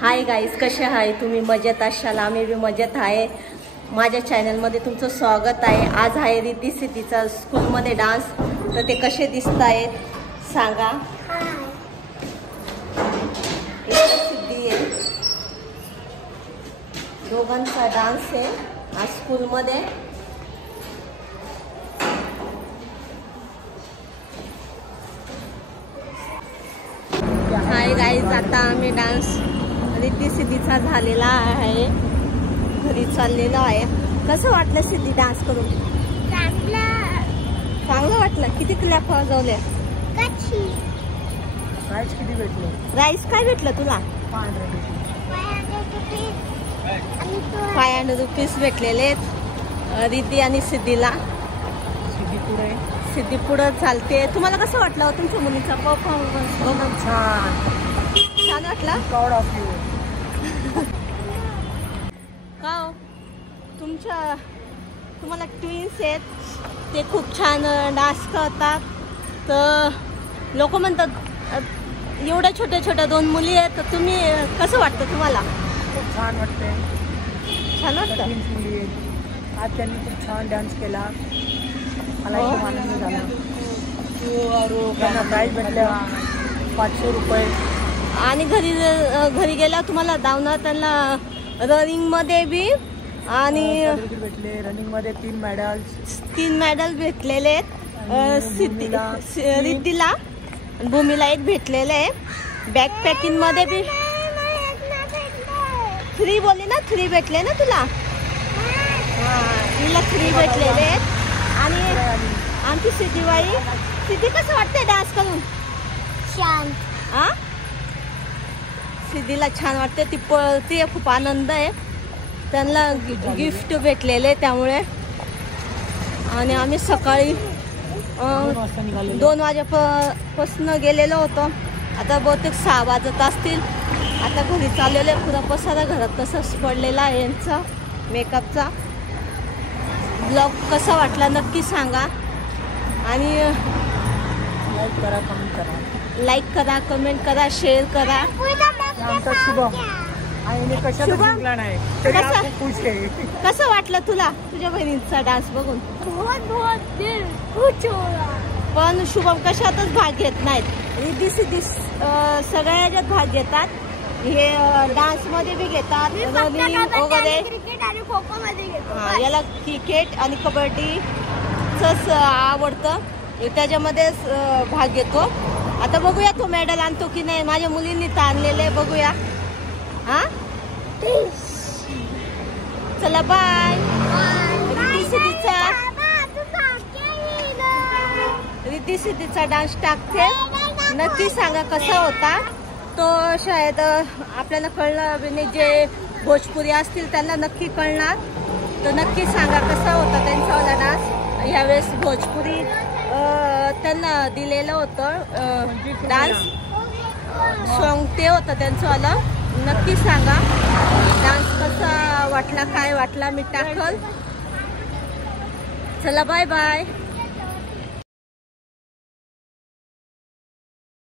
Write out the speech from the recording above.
Hi guys, कसे आहे तुम्ही? मजेत असाल? आम्ही बी मजेत आहे. माझ्या चॅनलमध्ये तुमचं स्वागत आहे. आज आहे रिद्धी सिद्धीचा स्कूलमध्ये डान्स. तर ते कसे दिसत आहेत सांगा. सिद्धी आहे, दोघांचा डान्स आहे आज स्कूलमध्ये. हाय गाईज, आता आम्ही डान्स रिद्धी सिद्धीचा झालेला आहे, घरी चाललेलो आहे. कसं वाटलं सिद्धी डान्स करून? चांगलं वाटलं. किती क्लॅप वाजवल्या? राईस किती भेटलं? राईस काय भेटलं तुला? 500 रुपीज भेटलेले रिद्धी आणि सिद्धीला. सिद्धी पुढं चालते. तुम्हाला कसं वाटलं तुमच्या मुलीचा परफॉर्मन्स? छान वाटला. Proud of you. का तुम्हाला ट्विन्स आहेत, ते खूप छान डान्स करतात. तर लोक म्हणतात एवढ्या छोट्या छोट्या 2 मुली आहेत, तर तुम्ही कसं वाटतं तुम्हाला? खूप छान वाटते. छान वाटतं. मुली आहेत, आज त्यांनी खूप छान डान्स केला. मला खूप आनंद झाला. त्यांना प्राईज भेटल्या 500 रुपये. आणि घरी गेला तुम्हाला धावणार त्यांना रनिंग मध्ये बी आणि भेटले. रनिंग मध्ये 3 मेडल्स भेटलेले आहेत. रिद्धीला भूमीला 1 भेटलेले आहे. बॅकपॅकिंग मध्ये बी 3 बोलली ना, 3 भेटले ना तुला? तिला 3 भेटलेले आहेत. आणि आमची सिद्धी कसं वाटतंय डान्स करून? छान. सिद्धीला छान वाटते. ती पळते, खूप आनंद आहे. त्यांना गिफ्ट भेटलेले त्यामुळे. आणि आम्ही सकाळी 2 वाजेपासून गेलेलो होतो. आता बहुतेक 6 वाजत असतील. आता घरी चाललेले. पुरा पसारा घरात तसंच पडलेला आहे यांचा मेकअपचा. ब्लॉग कसा वाटला नक्की सांगा. आणि लाईक करा, कमेंट करा, शेअर करा. शुभम कसं वाटलं तुला तुझ्या बहिणीचा डान्स बघून? पण शुभम कशातच भाग घेत नाहीत. रिद्धी सिद्धी सगळ्या याच्यात भाग घेतात. हे डान्स मध्ये बी घेतात, रनिंग वगैरे. क्रिकेट आणि खो खो मध्ये घेतात. याला क्रिकेट आणि कबड्डीच आवडतं, त्याच्यामध्येच भाग घेतो. आता बघूया तो मेडल आणतो की नाही. माझ्या मुलींनी तर आणलेले, बघूया. चला बाय. रिद्धी सिद्धीचा डान्स टाकते. नक्की सांगा कसा होता तो. शायद आपल्याला कळलं नाही, जे भोजपुरी असतील त्यांना नक्की कळणार. तर नक्की सांगा कसा होता त्यांचावाला डान्स. ह्यावेळेस भोजपुरी त्यांना दिलेलं होतं डान्स सॉन्ग, ते होतं त्यांचंवालं. नक्की सांगा डान्स कसा वाटला, काय वाटला. मी टाकल. चला बाय बाय.